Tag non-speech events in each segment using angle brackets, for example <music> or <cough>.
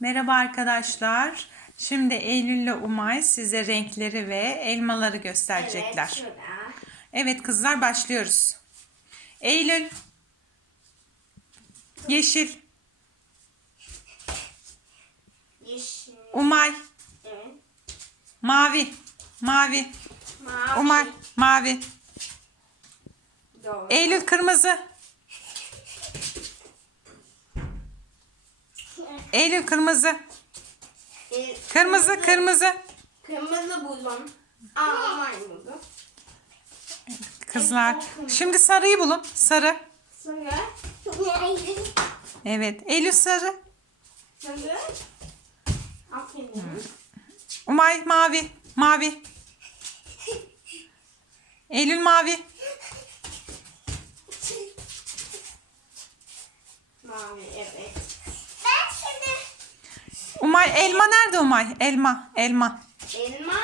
Merhaba arkadaşlar. Şimdi Eylül ile Umay size renkleri ve elmaları gösterecekler. Evet, şurada. Evet kızlar başlıyoruz. Eylül. Yeşil. Yeşil. Umay. Evet. Mavi. Mavi. Mavi. Umay. Mavi. Doğru. Eylül kırmızı. Eylül kırmızı. E, Kırmızı kırmızı. Kırmızı buldum. Aa, mavi buldum. Kızlar. Şimdi sarıyı bulun. Sarı. Sarı. Evet. Eylül sarı. Sarı. Aferin. Umay mavi. Mavi. Eylül mavi. Mavi evet. Umay elma nerede Umay? Elma. Elma. Elma.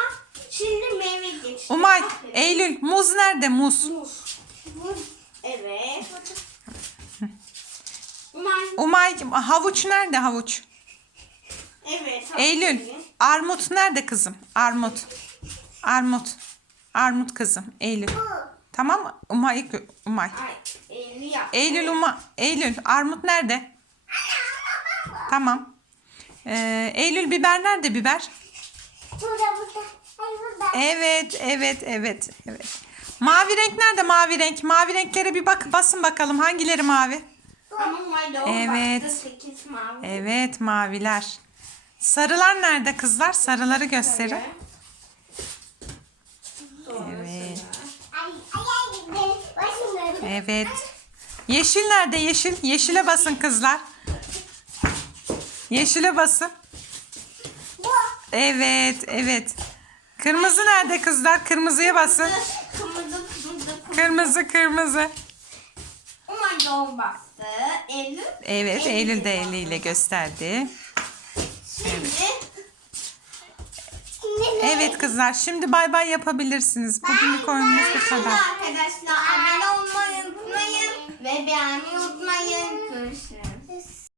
Şimdi meyve geçti. Umay. Eylül muz nerede? Muz. Muz. Muz. Evet. <laughs> Umay. Umay havuç nerede havuç? Evet. Eylül aferin. armut nerede kızım? Armut. Armut. Armut kızım. Eylül. Tamam mı? Umay. Umay. Ay, Eylül. Eylül Uma. Eylül armut nerede? Tamam. Ee, Eylül biber nerede biber? Evet, evet, evet, evet. Mavi renk nerede mavi renk? Mavi renklere bir bak basın bakalım hangileri mavi? Evet. Evet, maviler. Sarılar nerede kızlar? Sarıları gösterin. Evet. Evet. Yeşil nerede yeşil? Yeşile basın kızlar. Yeşile basın. Evet, evet. Kırmızı nerede kızlar? Kırmızıya basın. Kırmızı kırmızı kırmızı. Kırmızı, kırmızı. Umay doğru baktı. Eylül. Evet, Eylül de eliyle gösterdi. Şimdi. Evet kızlar, şimdi bay bay yapabilirsiniz. Bugünlük oyunumuz bu kadar. arkadaşlar abone olmayı unutmayın ve beğenmeyi unutmayın.